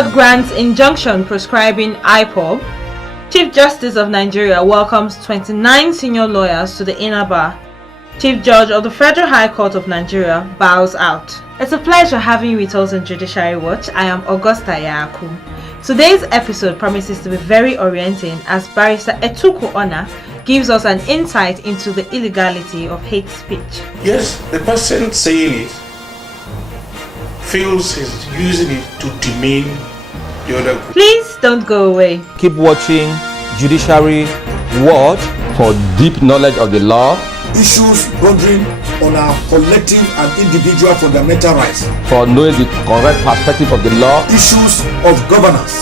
Court grants injunction prescribing IPOB. Chief Justice of Nigeria welcomes 29 senior lawyers to the inner bar. Chief Judge of the Federal High Court of Nigeria bows out. It's a pleasure having you with us on Judiciary Watch. I am Augusta Yaku. Today's episode promises to be very orienting as Barrister ETUKWU ONAH gives us an insight into the illegality of hate speech. Yes, the person saying it feels he's using it to demean the other group. Please don't go away. Keep watching Judiciary Watch for deep knowledge of the law, issues bordering on our collective and individual fundamental rights, for knowing the correct perspective of the law, issues of governance.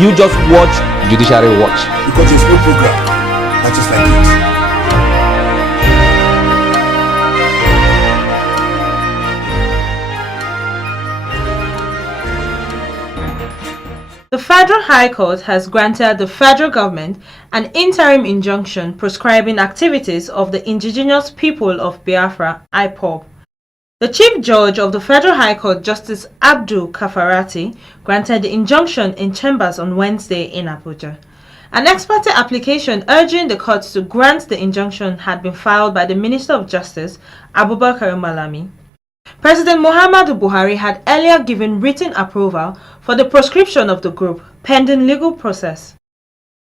You just watch Judiciary Watch, because there's no program that is like it. The Federal High Court has granted the federal government an interim injunction prescribing activities of the indigenous people of Biafra, IPOB. The Chief Judge of the Federal High Court, Justice Abdul Kafarati, granted the injunction in chambers on Wednesday in Abuja. An ex parte application urging the court to grant the injunction had been filed by the Minister of Justice, Abubakar Malami. President Muhammadu Buhari had earlier given written approval for the proscription of the group, pending legal process.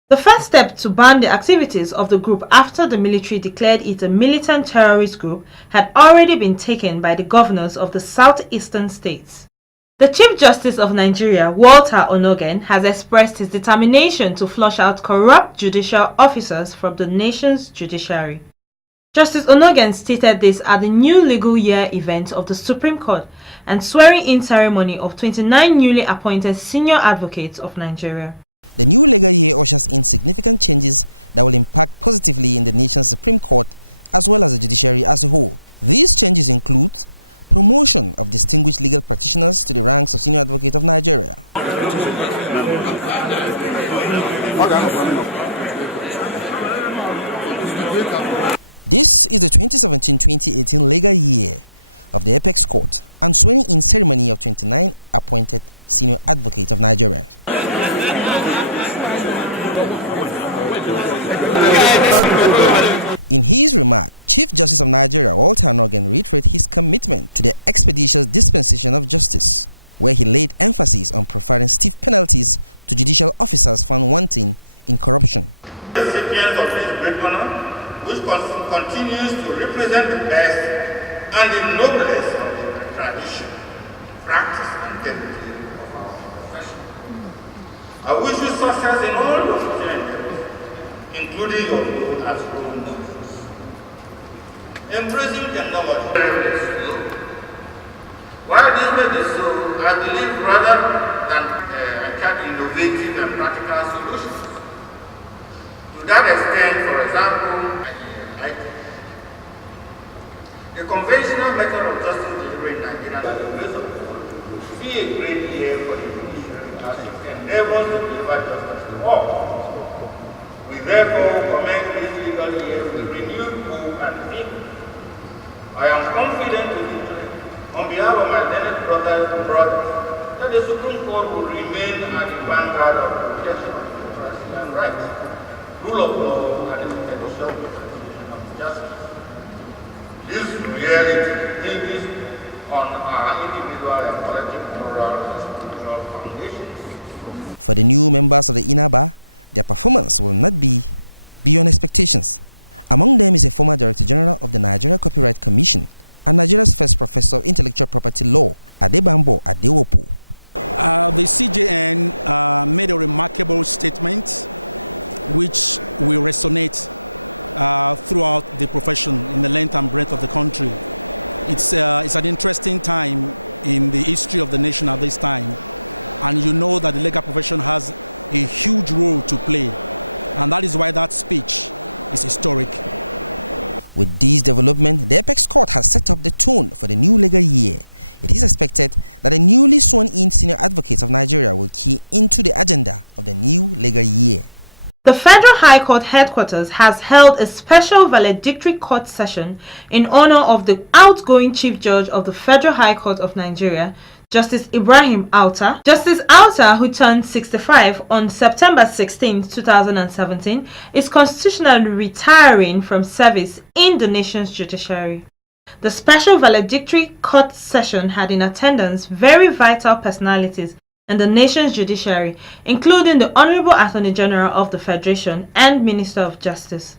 The first step to ban the activities of the group after the military declared it a militant terrorist group had already been taken by the governors of the southeastern states. The Chief Justice of Nigeria, Walter Onogen, has expressed his determination to flush out corrupt judicial officers from the nation's judiciary. Justice Onogen stated this at the new legal year event of the Supreme Court and swearing-in ceremony of 29 newly appointed senior advocates of Nigeria. The new legal year ushers in significant changes that will impact positively in the nation's Supreme Court as well as the judiciary as a whole. These changes include promotion of distinguished legal practitioners to the ranks of Senior Advocate of Nigeria. This is the 2017-2018 legal year of the Apex Court and swearing-in ceremony of 29 appointed Senior Advocate of Nigeria. In his remark, Chief Justice of Nigeria, Walter Onogen, reiterated his commitment to the expeditious dispensation of justice, where he laid emphasis on providing stiff penalties to judicial officers found wanting in corruption. The recipient of this great honor, which continues to represent the best and the noblest of the tradition, practice, and integrity of our profession. I wish you success in all your future endeavors, including your role as role models. Embracing technology. While this may be so, I believe rather than attract innovative and practical solutions. To that extent, for example, the conventional method of justice delivery in Nigeria see a great year for the judiciary as it endeavors to deliver justice to all. We therefore commence this legal year with renewed hope and faith. I am confident to declare, on behalf of my Senate brothers and brothers, that the Supreme Court will remain at the vanguard of the protection of democracy and rights, rule of law, and the efficient execution of justice. This reality hinges on our individual and collective moral and spiritual foundations. For the new members of the inner bar, their performance will not be beyond expectations. Among them is a former Director General of the Nigeria Copyright Commission and Nigeria's first Professor of Intellectual Property Law, Adebambo Adewopo. The CJN made a remarkable statement which will resonate throughout the profession in the length and breadth of the country. It's an interesting time in the history of the nation at this time, and you know that the legal profession has a huge role to play, and that is why that speech is historic. With this development, the Apex Court has set up the tone for the new legal year. It is expected that the newly sworn-in Senior Advocates of Nigeria will key into the agenda of the new legal year. The Federal High Court headquarters has held a special valedictory court session in honor of the outgoing Chief Judge of the Federal High Court of Nigeria, Justice Ibrahim Auta. Justice Auta, who turned 65 on September 16, 2017, is constitutionally retiring from service in the nation's judiciary. The special valedictory court session had in attendance very vital personalities in the nation's judiciary, including the Honorable Attorney General of the Federation and Minister of Justice.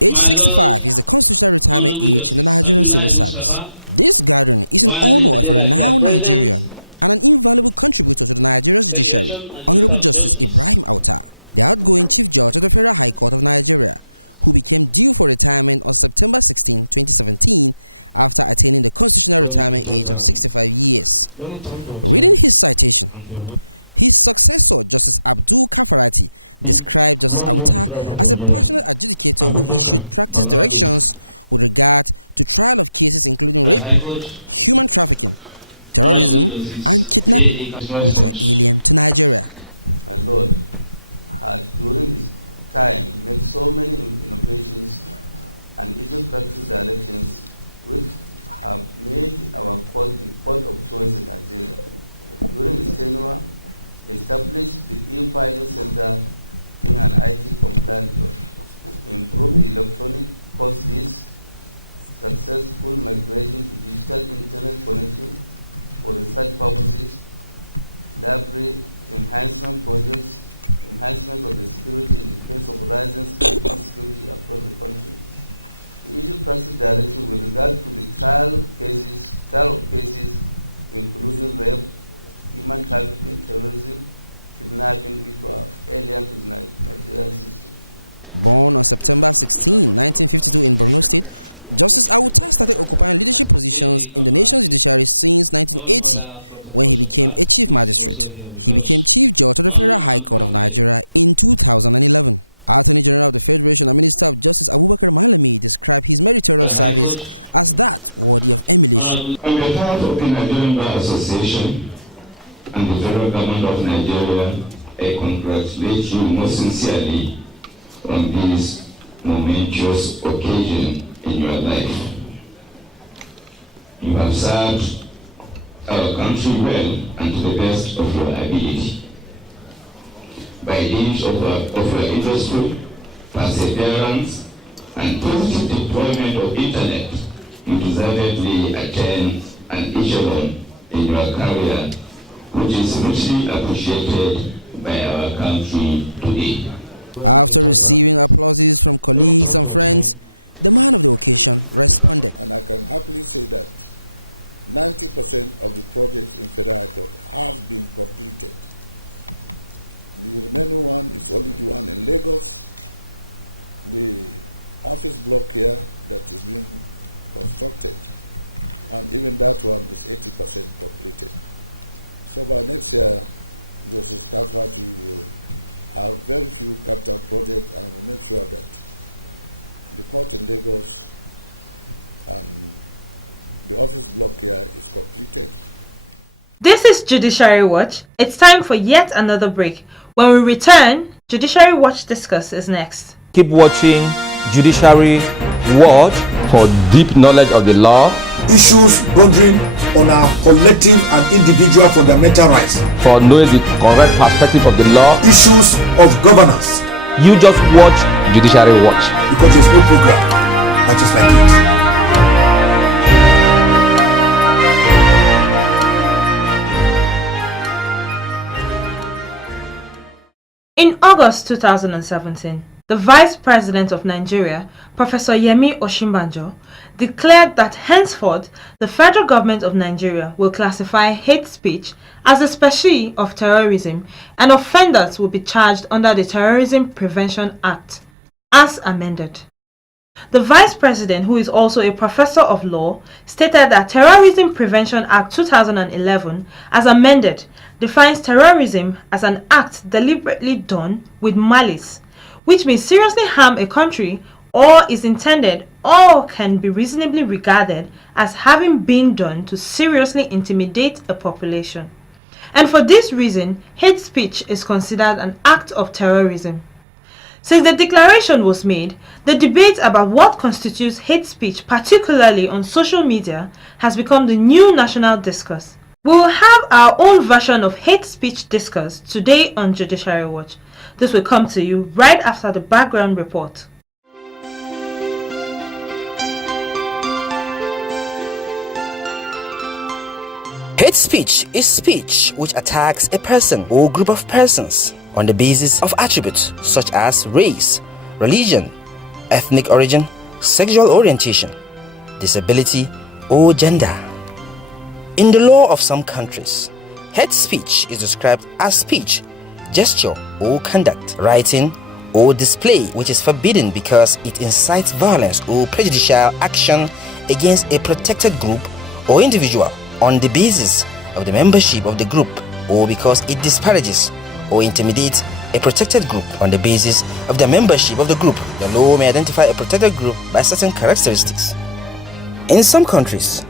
Age 65 is the constitutional retirement age in the Nigerian civil service. This gathering is in honor of a renowned Nigerian and an invaluable contributor to the Nigerian judiciary, Honorable Justice Ibrahim Auta, the outgoing Chief Judge of the Federal High Court of Nigeria, who became due for retirement on September 16, 2017 after attaining the constitutional retirement age of 65 years. Reading his citation, his successor, Justice Abdul Kafarati, described Justice Auta as a passionate adjudicator who issued practice directions with regard to trial of cases including rape, human trafficking, terrorism, and kidnapping, which were alien to Nigeria. My Lord had during his time made so many innovations and issued practice directions which have made our court the court of choice in Nigeria. During his tenure, established the e-filing center in an IT compliant judge, improved the electronic court list, successful migration to digital internet connection for research purposes, library enhancement projects, enhancement of the security in the face of rising security across the country. We issued practice direction with regard to the trial of cases including rape, human trafficking, terrorism, kidnapping, which were alien to the Nigerian system. Born on September 16, 1952 in Borno State, Justice Auta started occupying leadership positions in the nation's judiciary since 1980, when he became a chief magistrate. He became Chief Judge of the Federal High Court of Nigeria in 2011. Attorney General of the Federation and Minister of Justice Abubakar Malami described his meritorious service as that worthy of emulation. On behalf of the Nigerian Bar Association and the federal government of Nigeria, I congratulate you most sincerely on this momentous occasion in your life. You have served our country well and to the best of your ability. By dint of your industry, perseverance, and positive deployment of internet, you deservedly attain an echelon in your career, which is richly appreciated by our country today. After receiving applauses from colleagues and friends, the man of the occasion responded. And I can happily say that 90% of the projects in Federal High Court have been completed. The remaining one is only the one in Lagos, the office block here that is being constructed, and even that one is 80% completed. So by next year, Justice Kafarati will have very few capital projects and will make sure that the court in Lagos and the office block here is completed. This is Judiciary Watch. It's time for yet another break. When we return, Judiciary Watch Discuss is next. Keep watching Judiciary Watch for deep knowledge of the law, Issues bordering on our collective and individual fundamental rights. for knowing the correct perspective of the law. Issues of governance. You just watch Judiciary Watch. Because there's no program that is like this. In August 2017, the Vice President of Nigeria, Professor Yemi Osinbajo, declared that henceforth the federal government of Nigeria will classify hate speech as a species of terrorism, and offenders will be charged under the Terrorism Prevention Act, as amended. The Vice President, who is also a professor of law, stated that Terrorism Prevention Act 2011, as amended, defines terrorism as an act deliberately done with malice, which may seriously harm a country or is intended or can be reasonably regarded as having been done to seriously intimidate a population. And for this reason, hate speech is considered an act of terrorism. Since the declaration was made, the debate about what constitutes hate speech, particularly on social media, has become the new national discourse. We'll have our own version of hate speech discussed today on Judiciary Watch. This will come to you right after the background report. Hate speech is speech which attacks a person or group of persons on the basis of attributes such as race, religion, ethnic origin, sexual orientation, disability, or gender. In the law of some countries, hate speech is described as speech, gesture, or conduct, writing, or display which is forbidden because it incites violence or prejudicial action against a protected group or individual on the basis of the membership of the group, or because it disparages or intimidates a protected group on the basis of the membership of the group. The law may identify a protected group by certain characteristics. In some countries,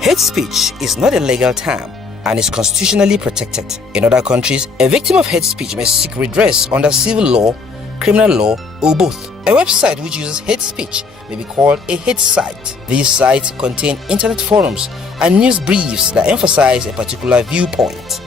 hate speech is not a legal term and is constitutionally protected. In other countries, a victim of hate speech may seek redress under civil law, criminal law, or both. A website which uses hate speech may be called a hate site. These sites contain internet forums and news briefs that emphasize a particular viewpoint.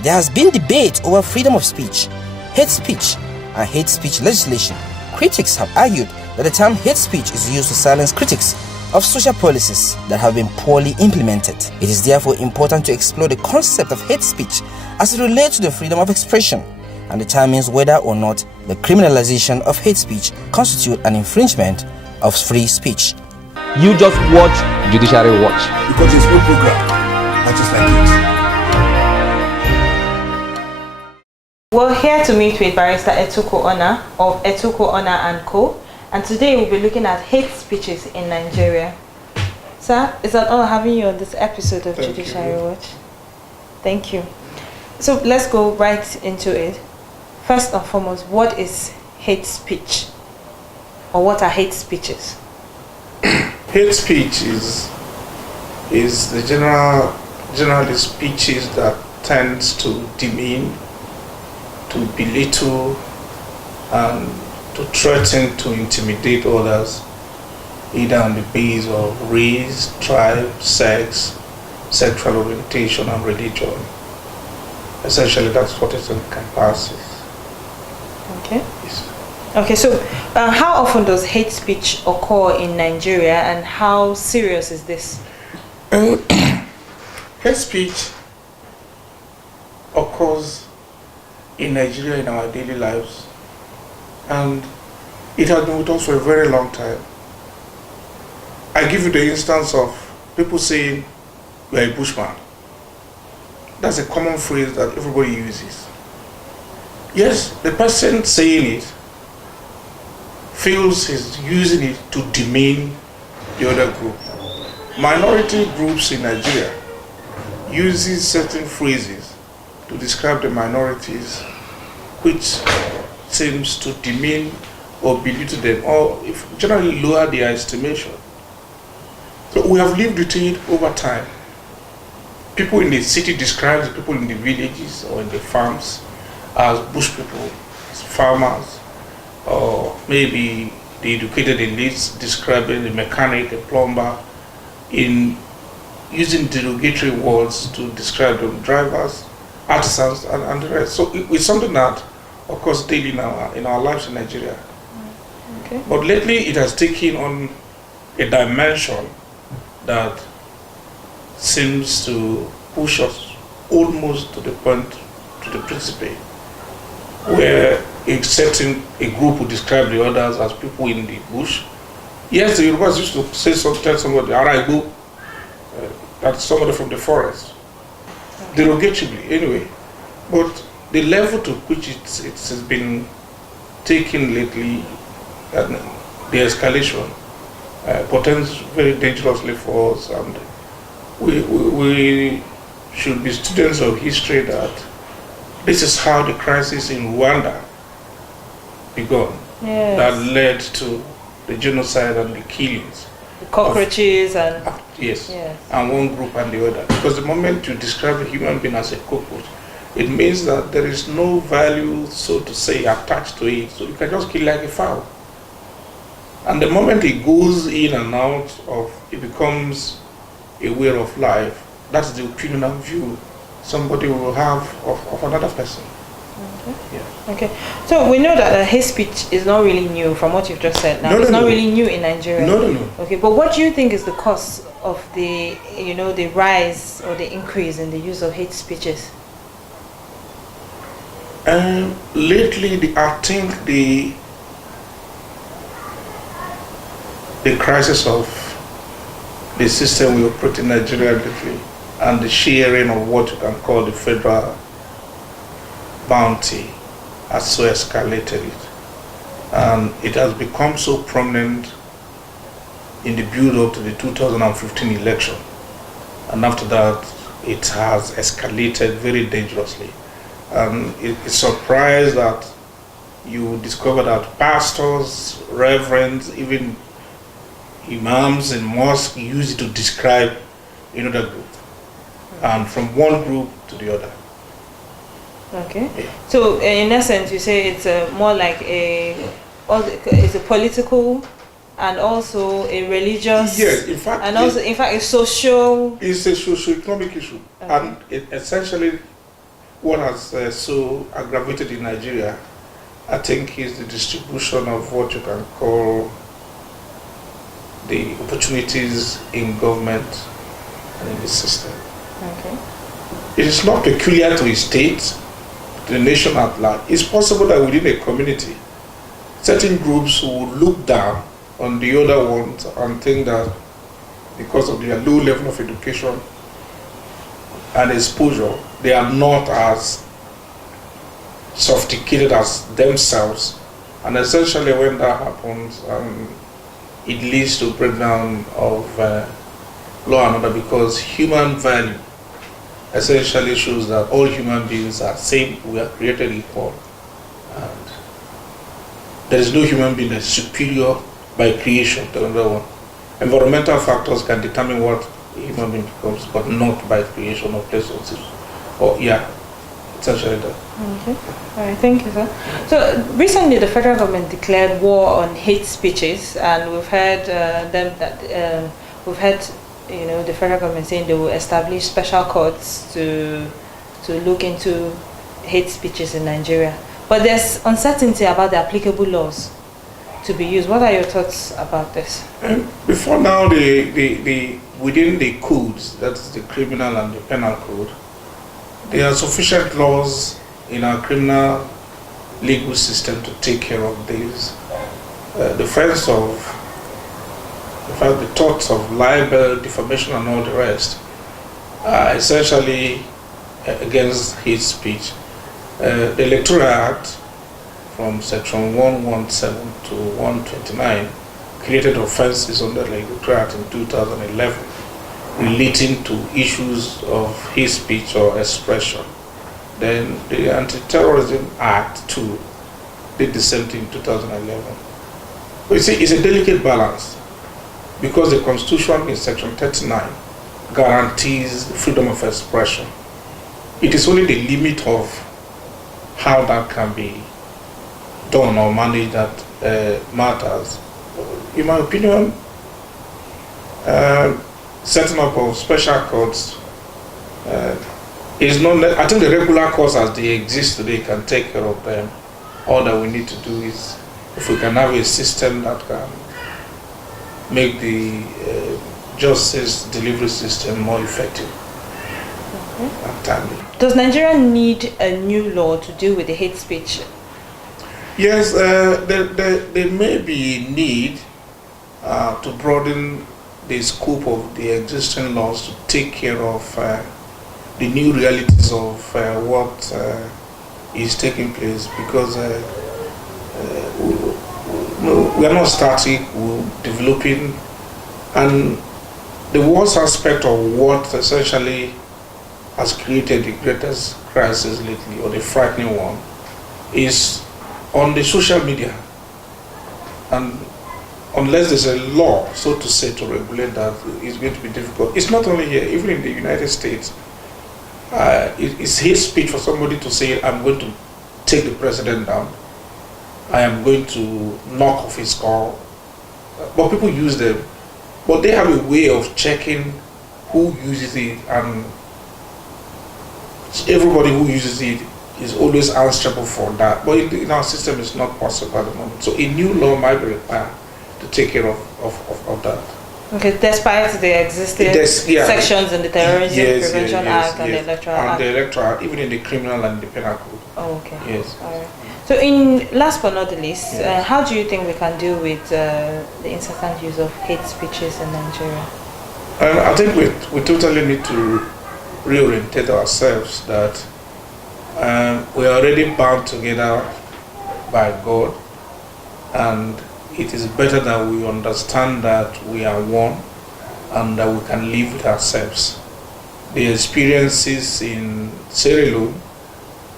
There has been debate over freedom of speech, hate speech, and hate speech legislation. Critics have argued that the term hate speech is used to silence critics of social policies that have been poorly implemented. It is therefore important to explore the concept of hate speech as it relates to the freedom of expression and determines whether or not the criminalization of hate speech constitutes an infringement of free speech. You just watch Judiciary Watch. Because there's no program that is like it. We're here to meet with Barrister ETUKWU of ETUKWU & Co. And today we'll be looking at hate speeches in Nigeria. Sir, it's an honor having you on this episode of Judiciary Watch. Thank you. So let's go right into it. First and foremost, what is hate speech? Or what are hate speeches? Hate speech is the generally speeches that tends to demean, to belittle, and to threaten to intimidate others, either on the basis of race, tribe, sex, sexual orientation, and religion. Essentially, that's what it encompasses. Okay. Yes. Okay, so how often does hate speech occur in Nigeria, and how serious is this? Hate speech occurs in Nigeria in our daily lives, and it has been with us for a very long time. I give you the instance of people saying, "You are a bushman." That's a common phrase that everybody uses. Yes, the person saying it feels he's using it to demean the other group. Minority groups in Nigeria uses certain phrases to describe the minorities, which seems to demean or belittle them, or generally lower their estimation. So we have lived with it over time. People in the city describe the people in the villages or in the farms as bush people, as farmers, or maybe the educated elites describing the mechanic, the plumber, in using derogatory words to describe them, drivers, artisans, and the rest. So it's something that occurs daily in our lives in Nigeria. Okay. But lately it has taken on a dimension that seems to push us almost to the point, to the precipice, where a group would describe the others as people in the bush. Yes, the Yorubas used to say tell somebody, "Araigo," that's somebody from the forest, derogatively anyway. But the level to which it has been taken lately, the escalation, portends very dangerously for us, and we should be students of history that this is how the crisis in Rwanda began. Yes. That led to the genocide and the killings. The cockroaches and... Yes. Yes. And one group and the other. Because the moment you describe a human being as a cockroach, it means that there is no value, so to say, attached to it. So you can just kill like a fowl. And the moment it goes in and out of, it becomes a way of life, that's the opinion and view somebody will have of another person. Okay. Yeah. Okay. So we know that hate speech is not really new from what you've just said. Now No, it's no, not no. really new in Nigeria. No. Okay, but what do you think is the cause of the the rise or the increase in the use of hate speeches? Lately, I think the crisis of the system we operate in Nigeria lately, and the sharing of what you can call the federal bounty has so escalated it. And it has become so prominent in the build-up to the 2015 election. And after that, it has escalated very dangerously. And it's surprised that you discover that pastors, reverends, even imams in mosque use it to describe another group, and from one group to the other. Okay. So in essence, you say it's more like it's a political and also a religious. Yes, in fact, and also in fact a social. It's a socio-economic issue, Okay. and essentially, what has so aggravated in Nigeria, I think, is the distribution of what you can call the opportunities in government and in the system. Okay. It is not peculiar to a state, to the nation at large. It's possible that within a community, certain groups will look down on the other ones and think that because of their low level of education and exposure, they are not as sophisticated as themselves. And essentially when that happens, it leads to breakdown of law and order, because human value essentially shows that all human beings are same, we are created equal, and there is no human being that is superior by creation to another one. Environmental factors can determine what a human being becomes, but not by creation or place or essentially that. Okay. All right. Thank you, sir. So recently, the federal government declared war on hate speeches, and we've heard the federal government saying they will establish special courts to look into hate speeches in Nigeria. But there's uncertainty about the applicable laws to be used. What are your thoughts about this? Before now, within the codes, that's the criminal and the penal code, there are sufficient laws in our criminal legal system to take care of this. The thoughts of libel, defamation, and all the rest are essentially against hate speech. The Electoral Act, from section 117 to 129, created offenses under the Electoral Act in 2011 relating to issues of hate speech or expression. Then the Anti-Terrorism Act too did the same thing in 2011. But you see, it's a delicate balance, because the Constitution in section 39 guarantees freedom of expression. It is only the limit of how that can be done or managed that matters. In my opinion, setting up of special courts is not. I think the regular courts as they exist today can take care of them. All that we need to do is, if we can have a system that can make the justice delivery system more effective and timely. Does Nigeria need a new law to deal with the hate speech? Yes, there may be a need to broaden the scope of the existing laws to take care of the new realities of what is taking place, because we are not static, we're developing, and the worst aspect of what essentially has created the greatest crisis lately, or the frightening one, is on the social media. And unless there's a law, so to say, to regulate that, it's going to be difficult. It's not only here, even in the United States, it's hate speech for somebody to say, I'm going to take the president down, I am going to knock off his car. But people use them. But they have a way of checking who uses it, and everybody who uses it is always answerable for that. But in our system, it's not possible at the moment. So a new law might be required to take care of that. Okay, despite the existing sections in the Terrorism Prevention Act and the Electoral Act. And the Electoral Act, even in the Criminal and the Penal Code. Oh, okay. Yes. All right. So, last but not the least, how do you think we can deal with the incessant use of hate speeches in Nigeria? I think we totally need to reorientate ourselves that we are already bound together by God, and it is better that we understand that we are one and that we can live with ourselves. The experiences in Sierra Leone,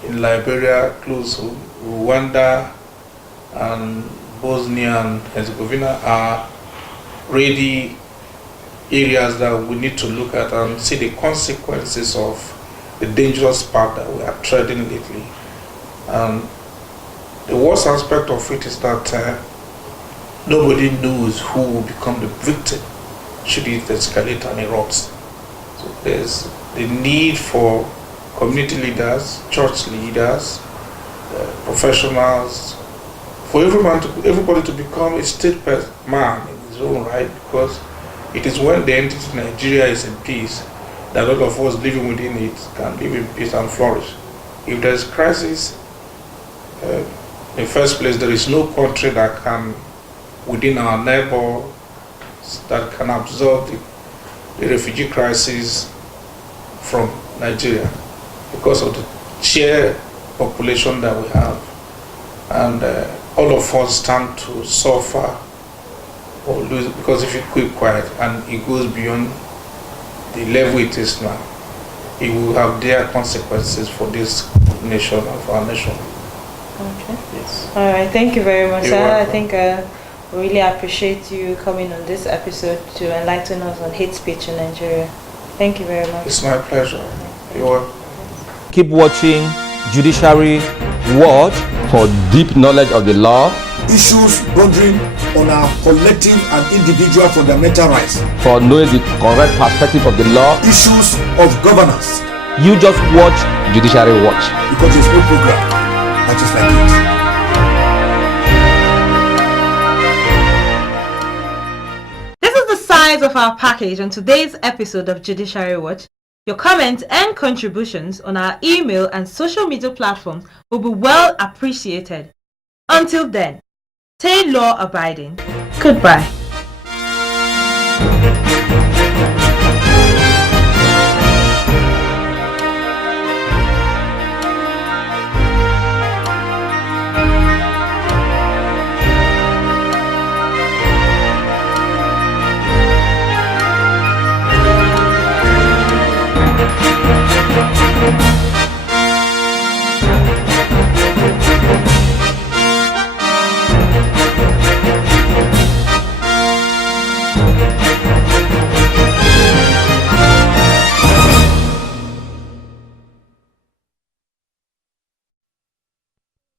in Liberia, close to Rwanda, and Bosnia and Herzegovina are really areas that we need to look at and see the consequences of the dangerous path that we are treading lately. And the worst aspect of it is that nobody knows who will become the victim should it escalate and erupt. So there's the need for community leaders, church leaders, professionals, for everybody to become a state man in his own right, because it is when the entity Nigeria is in peace that all of us living within it can live in peace and flourish. If there is crisis, in the first place, there is no country that can, within our neighbor, that can absorb the refugee crisis from Nigeria because of the sheer population that we have, and all of us stand to suffer or lose, because if you keep quiet and it goes beyond the level it is now, it will have dire consequences for this nation, of our nation. Okay. Yes. All right. Thank you very much, You're sir. welcome. I think we really appreciate you coming on this episode to enlighten us on hate speech in Nigeria. Thank you very much. It's my pleasure. You're welcome. Keep watching Judiciary Watch for deep knowledge of the law, Issues bordering on our collective and individual fundamental rights. for knowing the correct perspective of the law. Issues of governance. You just watch Judiciary Watch. Because there's no program that is like it. This is the size of our package on today's episode of Judiciary Watch. Your comments and contributions on our email and social media platforms will be well appreciated. Until then, stay law abiding. Goodbye.